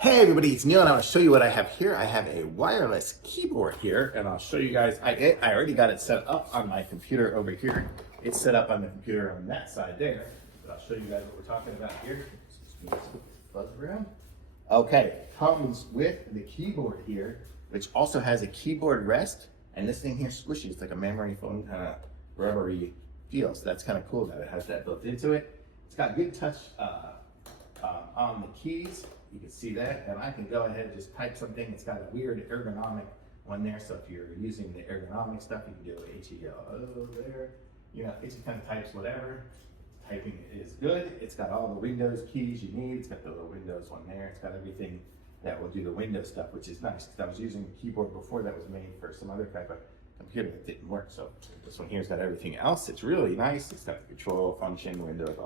Hey everybody, it's Neil and I'll show you what I have here. I have a wireless keyboard here and I'll show you guys, I already got it set up on my computer over here. It's set up on the computer on that side there. But I'll show you guys what we're talking about here. Buzz around. Okay, comes with the keyboard here, which also has a keyboard rest. And this thing here squishy, it's like a memory foam kind of rubbery feel. So that's kind of cool that it has that built into it. It's got good touch on the keys. You can see that, and I can go ahead and just type something. It's got a weird ergonomic one there, so if you're using the ergonomic stuff, you can do HELO there. You know, it just kind of types whatever. Typing is good. It's got all the Windows keys you need. It's got the little Windows one there. It's got everything that will do the Windows stuff, which is nice, because I was using a keyboard before that was made for some other type of computer that didn't work. So this one here's got everything else. It's really nice. It's got the control function, Windows,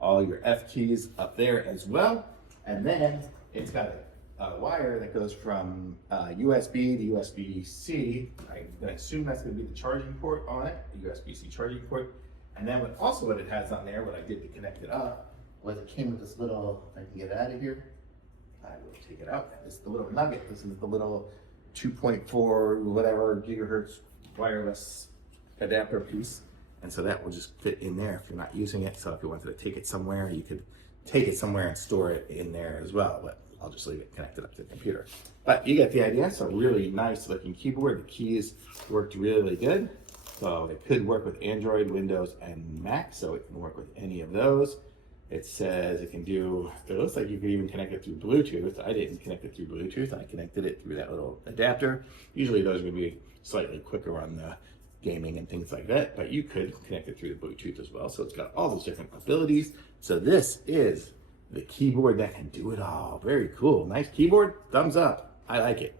all your F keys up there as well. And then it's got a wire that goes from USB to USB-C. I'm gonna assume that's gonna be the charging port on it, the USB-C charging port. And then what it has on there, what I did to connect it up, was it came with this little, if I can get it out of here, I will take it out. This is the little nugget. This is the little 2.4 whatever gigahertz wireless adapter piece. And so that will just fit in there if you're not using it. So if you wanted to take it somewhere, you could take it somewhere and store it in there as well, but I'll just leave it connected up to the computer. But you get the idea. So really nice looking keyboard. The keys worked really good. So it could work with Android, Windows, and Mac. So it can work with any of those. It says it can do, it looks like you could even connect it through Bluetooth. I didn't connect it through Bluetooth. I connected it through that little adapter. Usually those are gonna be slightly quicker on the gaming and things like that, but you could connect it through the Bluetooth as well. So it's got all those different abilities. So this is the keyboard that can do it all. Very cool. Nice keyboard. Thumbs up. I like it.